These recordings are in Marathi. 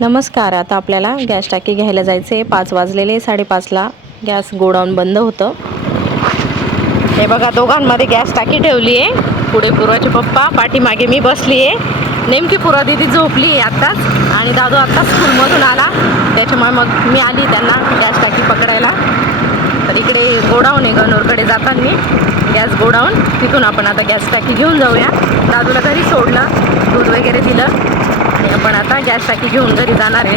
नमस्कार आता आपल्याला गॅस टाकी घ्यायला जायचं आहे पाच वाजलेले साडेपाचला गॅस गोडाऊन बंद होतं. हे बघा दोघांमध्ये गॅस टाकी ठेवली आहे. पुढे पूर्वाचे पप्पा पाठीमागे मी बसली आहे. नेमकी पुरा दिदी झोपली आहे आत्ताच आणि दादू आत्ताच स्कूलमधून आला. त्याच्यामुळे मग मी आली त्यांना गॅस टाकी पकडायला. तर इकडे गोडाऊन आहे गणूरकडे जाताना. Gas godown. तिथून आपण आता गॅस टाकी घेऊन जाऊया. दादूला घरी सोडलं दूध वगैरे दिलं. आणि आपण आता गॅस टाकी घेऊन घरी जाणार आहे.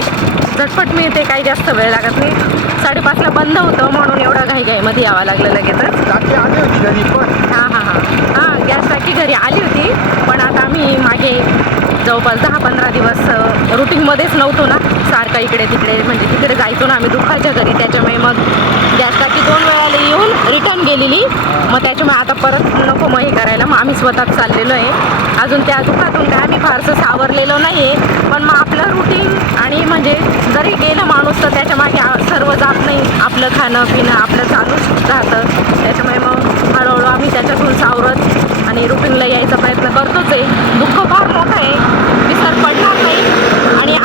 झटपट मिळते काही जास्त वेळ लागत नाही. साडेपाचला बंद होतं म्हणून एवढं घाई घाईमध्ये यावं लागलं लगेचच. टाकी आली होती घरी पण. हां हां हां. हां गॅस टाकी घरी आली होती. पण आता आम्ही मागे जवळपास दहा पंधरा दिवस रुटीनमध्येच नव्हतो ना. सारखं इकडे तिकडे म्हणजे तिकडे जायचो ना आम्ही दुखायच्या घरी. त्याच्यामुळे मग गॅस दोन वेळाला येऊन रिटर्न गेलेली. मग त्याच्यामुळे आता परत नको मग हे करायला. मग आम्ही स्वतःच चाललेलो आहे. अजून त्या दुःखातून काय आम्ही फारसं सावरलेलो नाही आहे पण मग आपलं रुटीन आणि म्हणजे जरी गेलं माणूस तर त्याच्यामागे सर्व जात नाही. आपलं खाणं पिणं आपलं चालूच राहतं. त्याच्यामुळे मग हळूहळू आम्ही त्याच्यातून सावरत आणि रुटीनला यायचा प्रयत्न करतोच आहे.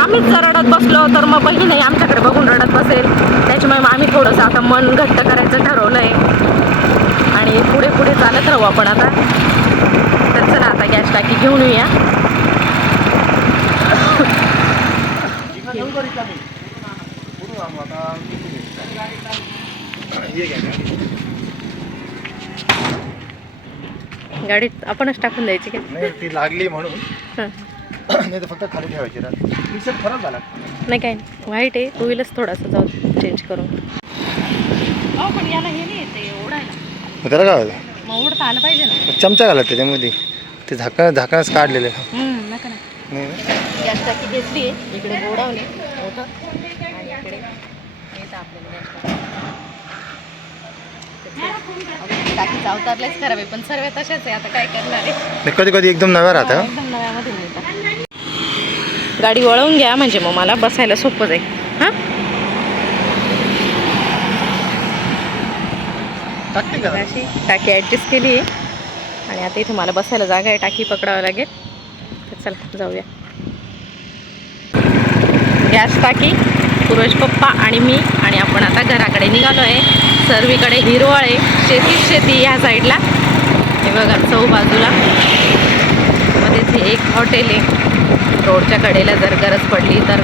आम्हीच जर रडत बसलो तर मग बहीणही आमच्याकडे बघून रडत बसेल त्याच्यामुळे मग आम्ही थोडंसं आता मन घट्ट करायचं ठरवलं आहे आणि पुढे पुढे चालत राहू आपण आता तर चला आता गॅस टाकी घेऊन येऊया. हे. गाडीत आपणच टाकून द्यायची का नाही ती लागली म्हणून हं. नाही तर फक्त खाली ठेवायची ना. टी शर्ट खराब झाला. नाही काय नाही. व्हाईट आहे. टू व्हीलर्स थोडासा जाऊ चेंज करून पण याला हे नाही येते ओढायला. त्याला काय मग ओढता आलं पाहिजे ना. होतं चमचा घाला त्याच्यामध्ये. ते झाकण झाकणच काढलेलं. आहे. हम्म, नका ना नाही ना? गॅस टाकी घेतली आहे. इकडे गोडावली आणि इकडे येतं आपल्याला गॅस टाकी. टाकीचा अवतारलाच करावे पण सर्व तशाच आहे. आता काय करणार आहे? नाही, कधी कधी एकदम नव्या राहत्या एकदम मिळतात गाडी वळवून घ्या म्हणजे मग मला बसायला सोपं जाईल. हां? अशी टाकी ॲडजस्ट केली. आहे आणि आता इथे मला बसायला जागा आहे टाकी पकडावं लागेल. तर चला जाऊया. गॅस टाकी पुरुष पप्पा आणि मी आणि आपण आता घराकडे निघालो आहे. सर्वीकडे हिरवळ आहे. शेतीच शेती ह्या साईडला हे बघा चौ बाजूला मध्येच हे एक हॉटेल आहे. रोडच्या कडेला जर गरज पडली तर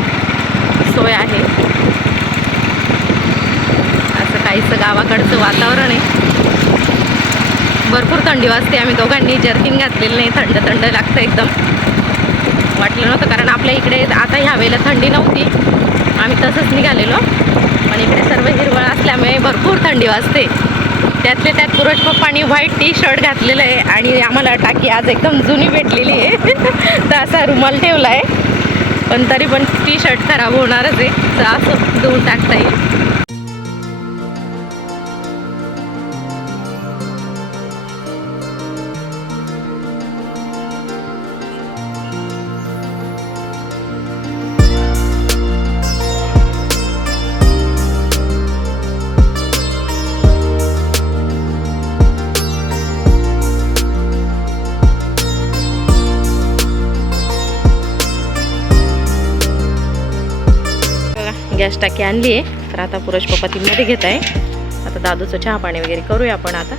सोय आहे. असं काहीसं गावाकडचं वातावरण आहे. भरपूर थंडी वाजते. आम्ही दोघांनी जर्किन घातलेलं नाही. थंड थंड लागतं एकदम. वाटलं नव्हतं कारण आपल्या इकडे आता ह्या वेळेला थंडी नव्हती. आम्ही तसंच निघालेलो. पण इकडे सर्व हिरवळ असल्यामुळे भरपूर थंडी वाजते. त्यातले त्यात पुरुष पप्पानी व्हाईट टी शर्ट घातलेलं आहे आणि आम्हाला टाकी आज एकदम जुनी भेटलेली आहे. तर असा रुमाल ठेवला आहे पण तरी पण टी शर्ट खराब होणारच आहे. तर असं देऊन टाकता येईल. गॅस टाकी आणली आहे. तर आता पुरुष पप्पा तीमध्ये घेत आहे. आता दादूचं चहा पाणी वगैरे करूया आपण आता.